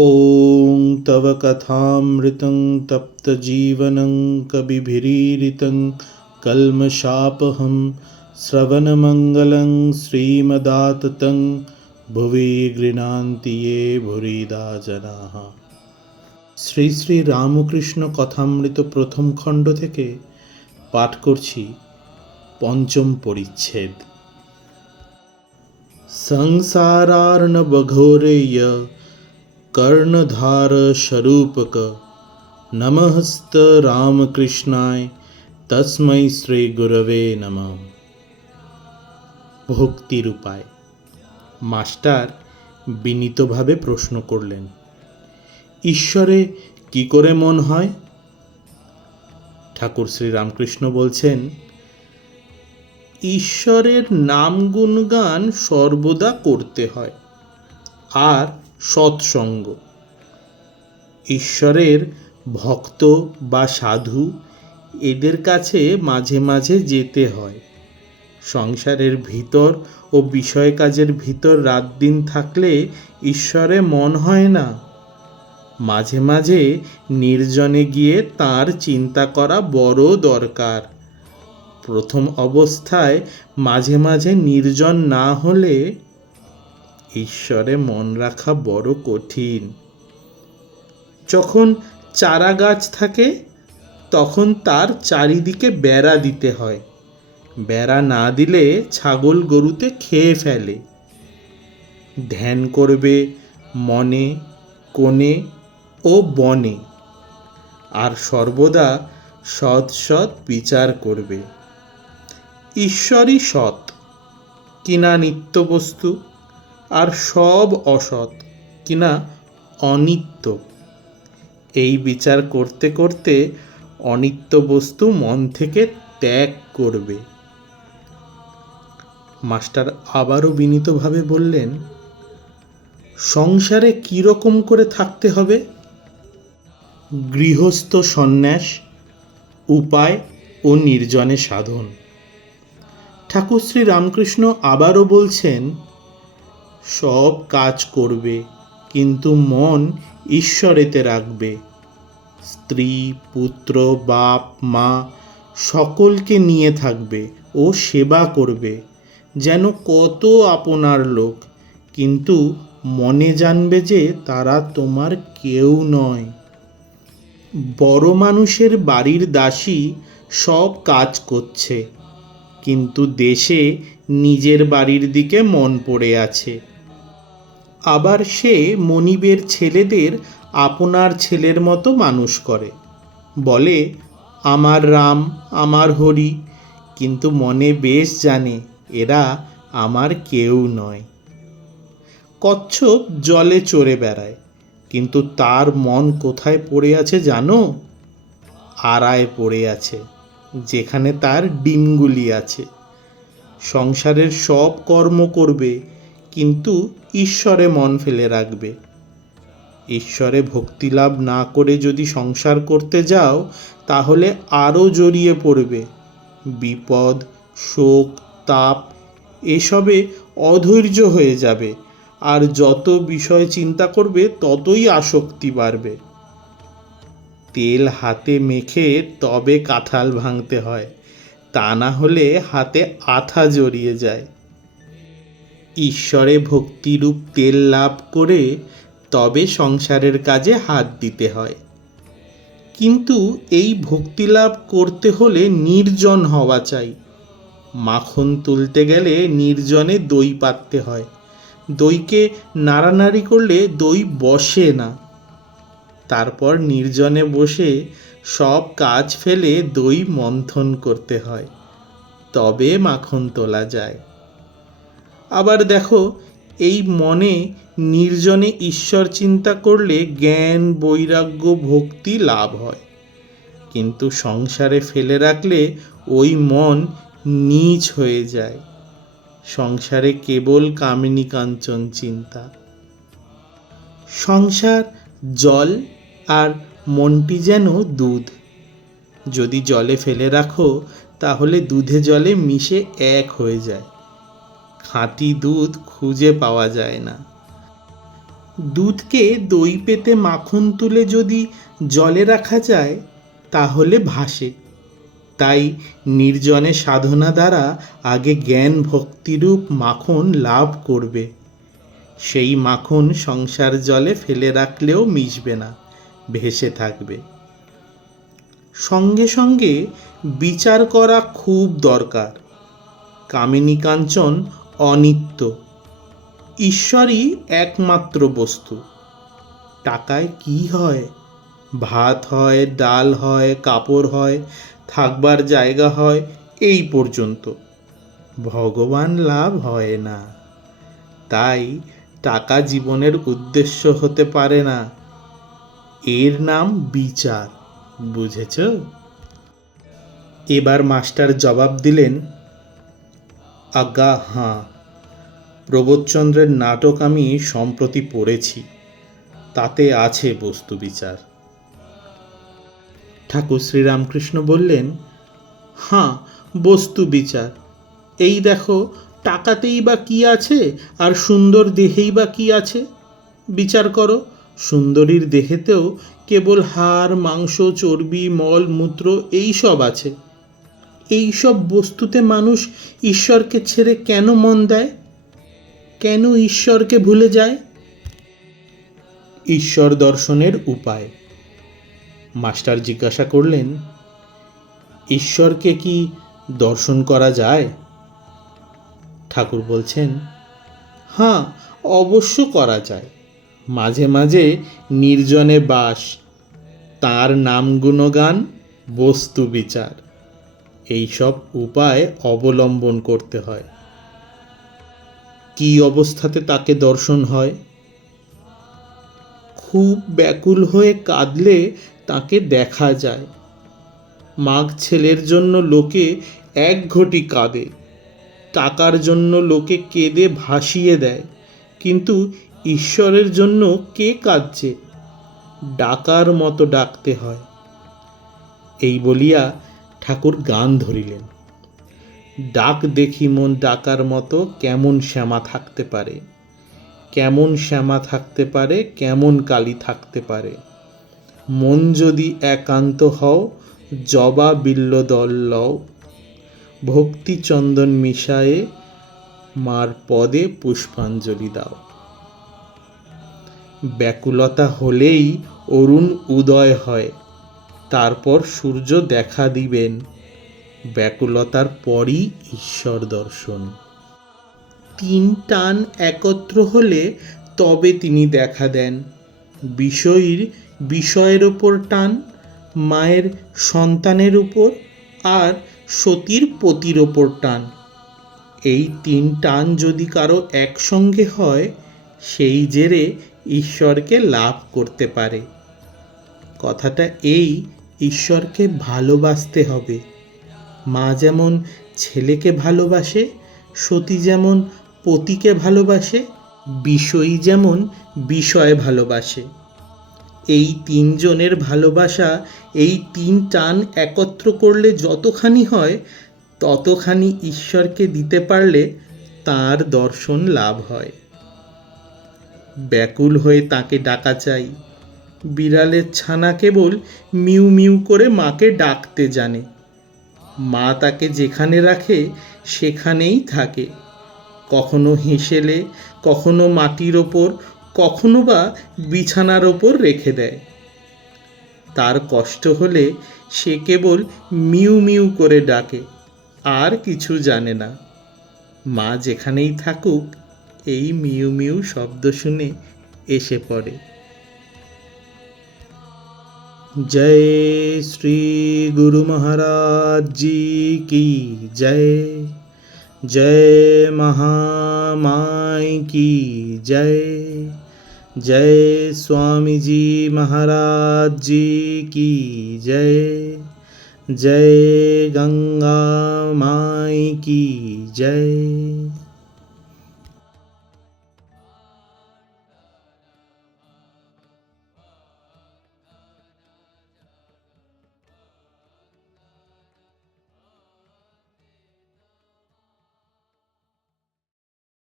ॐ तव कथामृतं तप्तजीवनं कविभिरीरितं कल्मषापहं श्रवणमङ्गलं श्रीमदाततं भुवि गृह्णान्ति ये भुरिदा जनाः। শ্রী শ্রী রামকৃষ্ণ কথামৃত প্রথম খণ্ড থেকে পাঠ করছি পঞ্চম পরিচ্ছেদ। সংসারার্ণবঘোরেয় कर्णधार स्वरूपक नमस्त रामकृष्णाय तस्मै श्री गुरवे नमः। ভক্তির উপায়। মাস্টার বিনীতভাবে প্রশ্ন করলেন, ঈশ্বরে কি করে মন হয়? ঠাকুর শ্রী রামকৃষ্ণ বলছেন, ঈশ্বরের নাম গুণগান সর্বদা করতে হয়, আর সৎসঙ্গ। ঈশ্বরের ভক্ত বা সাধু এদের কাছে মাঝে মাঝে যেতে হয়। সংসারের ভিতর ও বিষয় কাজের ভিতর রাত দিন থাকলে ঈশ্বরে মন হয় না। মাঝে মাঝে নির্জনে গিয়ে তাঁর চিন্তা করা বড় দরকার। প্রথম অবস্থায় মাঝে মাঝে নির্জন না হলে ঈশ্বরে মন রাখা বড় কঠিন। যখন চারা গাছ থাকে তখন তার চারিদিকে বেড়া দিতে হয়। বেড়া না দিলে ছাগল গরুতে খেয়ে ফেলে। ধ্যান করবে মনে, কোণে ও বনে, আর সর্বদা সৎ সৎ বিচার করবে। ঈশ্বরই সৎ, কিনা নিত্য বস্তু, আর সব অসৎ, কিনা অনিত্য। এই বিচার করতে করতে অনিত্য বস্তু মন থেকে ত্যাগ করবে। মাস্টার আবারও বিনীতভাবে বললেন, সংসারে কি রকম করে থাকতে হবে? গৃহস্থ সন্ন্যাস, উপায় ও নির্জনে সাধন। ঠাকুর শ্রী রামকৃষ্ণ আবারও বলছেন, সব কাজ করবে কিন্তু মন ঈশ্বরেতে রাখবে। স্ত্রী, পুত্র, বাপ, মা সকলকে নিয়ে থাকবে ও সেবা করবে যেন কত আপনার লোক, কিন্তু মনে জানবে যে তারা তোমার কেউ নয়। বড় মানুষের বাড়ির দাসী সব কাজ করছে, কিন্তু দেশে নিজের বাড়ির দিকে মন পড়ে আছে। আবার সে মনিবের ছেলেদের আপনার ছেলের মতো মানুষ করে, বলে আমার রাম, আমার হরি, কিন্তু মনে বেশ জানে এরা আমার কেউ নয়। কচ্ছপ জলে চড়ে বেড়ায়, কিন্তু তার মন কোথায় পড়ে আছে জানো? আড়ায় পড়ে আছে, যেখানে তার ডিমগুলি আছে। সংসারের সব কর্ম করবে, কিন্তু ঈশ্বরে মন ফেলে রাখবে। ঈশ্বরে ভক্তি লাভ না করে যদি সংসার করতে যাও, তাহলে আরও জড়িয়ে পড়বে। বিপদ, শোক, তাপ এসবে অধৈর্য হয়ে যাবে, আর যত বিষয় চিন্তা করবে ততই আসক্তি বাড়বে। তেল হাতে মেখে তবে কাঁঠাল ভাঙতে হয়, তা না হলে হাতে আঠা জড়িয়ে যায়। ঈশ্বরে ভক্তিরূপ তেল লাভ করে তবে সংসারের কাজে হাত দিতে হয়। কিন্তু এই ভক্তি লাভ করতে হলে নির্জন হওয়া চাই। মাখন তুলতে গেলে নির্জনে দই পাততে হয়। দইকে নাড়ানাড়ি করলে দই বসে না। তারপর নির্জনে বসে সব কাজ ফেলে দই মন্থন করতে হয়, তবে মাখন তোলা যায়। আবার দেখো, এই মনে নির্জনে ঈশ্বর চিন্তা করলে জ্ঞান, বৈরাগ্য, ভক্তি লাভ হয়। কিন্তু সংসারে ফেলে রাখলে ওই মন নীচ হয়ে যায়। সংসারে কেবল কামিনী কাঞ্চন চিন্তা। সংসার জল, আর মনটি যেন দুধ। যদি জলে ফেলে রাখো তাহলে দুধে জলে মিশে এক হয়ে যায়। খাঁটি দুধ খুঁজে পাওয়া যায় না। দুধকে দই পেতে মাখন তুলে যদি জলে রাখা যায় তাহলে ভাসে। তাই নির্জনে সাধনা দ্বারা আগে জ্ঞান ভক্তিরূপ মাখন লাভ করবে। সেই মাখন সংসার জলে ফেলে রাখলেও মিশবে না, ভেসে থাকবে। সঙ্গে সঙ্গে বিচার করা খুব দরকার। কামিনী কাঞ্চন অনিত্য, ঈশ্বরই একমাত্র বস্তু। টাকায় কি হয়? ভাত হয়, ডাল হয়, কাপড় হয়, থাকবার জায়গা হয়, এই পর্যন্ত। ভগবান লাভ হয় না। তাই টাকা জীবনের উদ্দেশ্য হতে পারে না। এর নাম বিচার, বুঝেছ? এবার মাস্টার জবাব দিলেন, আজ্ঞা হাঁ, প্রবোধচন্দ্রের নাটক আমি সম্প্রতি পড়েছি, তাতে আছে বস্তু বিচার। ঠাকুর শ্রীরামকৃষ্ণ বললেন, হাঁ, বস্তু বিচার। এই দেখো, টাকাতেই বা কি আছে, আর সুন্দর দেহেই বা কি আছে? বিচার করো, সুন্দরীর দেহেতেও কেবল হাড়, মাংস, চর্বি, মল, মূত্র এই সব আছে। এই সব বস্তুতে মানুষ ঈশ্বরকে ছেড়ে কেন মন দেয়? কেন ঈশ্বরকে ভুলে যায়? ঈশ্বর দর্শনের উপায়। মাস্টার জিজ্ঞাসা করলেন, ঈশ্বরকে কি দর্শন করা যায়? ঠাকুর বলছেন, হ্যাঁ, অবশ্য করা যায়। মাঝে মাঝে নির্জনে বাস, তার নাম গুণগান, বস্তু বিচার, এইসব উপায় অবলম্বন করতে হয়। কি অবস্থাতে তাকে দর্শন হয়? খুব ব্যাকুল হয়ে কাঁদলে তাকে দেখা যায়। মাঘ ছেলের জন্য লোকে এক ঘটি কাঁদে, টাকার জন্য লোকে কেঁদে ভাসিয়ে দেয়, কিন্তু ঈশ্বরের জন্য কে কাঁদছে? ডাকার মতো ডাকতে হয়। এই বলিয়া ঠাকুর গান ধরিলেন, ডাক দেখি মন ডাকার মতো, কেমন শ্যামা থাকতে পারে, কেমন শ্যামা থাকতে পারে, কেমন কালী থাকতে পারে। মন যদি একান্ত হও, জবা বিল্ল দল লও, ভক্তি চন্দন মিশায়ে মার পদে পুষ্পাঞ্জলি দাও। ব্যাকুলতা হলেই অরুণ উদয় হয়, তারপর সূর্য দেখা দিবেন। ব্যাকুলতার পরই ঈশ্বর দর্শন। তিন টান একত্র হলে তবে তিনি দেখা দেন। বিষয়ীর বিষয়ের ওপর টান, মায়ের সন্তানের উপর, আর সতীর পতির ওপর টান। এই তিন টান যদি কারো একসঙ্গে হয়, সেই জেরে ঈশ্বরকে লাভ করতে পারে। কথাটা এই, ঈশ্বরকে ভালোবাসতে হবে। মা যেমন ছেলেকে ভালোবাসে, সতী যেমন পতিকে ভালোবাসে, বিষয়ী যেমন বিষয় ভালোবাসে। এই তিনজনের ভালোবাসা, এই তিন টান একত্র করলে যতখানি হয়, ততখানি ঈশ্বরকে দিতে পারলে তাঁর দর্শন লাভ হয়। ব্যাকুল হয়ে তাকে ডাকা চাই। বিড়ালের ছানা কেবল মিউ মিউ করে মাকে ডাকতে জানে। মা তাকে যেখানে রাখে সেখানেই থাকে। কখনো হেসেলে, কখনো মাটির ওপর, কখনো বা বিছানার ওপর রেখে দেয়। তার কষ্ট হলে সে কেবল মিউ মিউ করে ডাকে, আর কিছু জানে না। মা যেখানেই থাকুক, এই মিউ মিউ শব্দ শুনে এসে পড়ে। জয় শ্রী গুরু মহারাজ জি কি জয়। जय महामाई की जय। जय स्वामी जी महाराज जी की जय। जय गंगा माई की जय।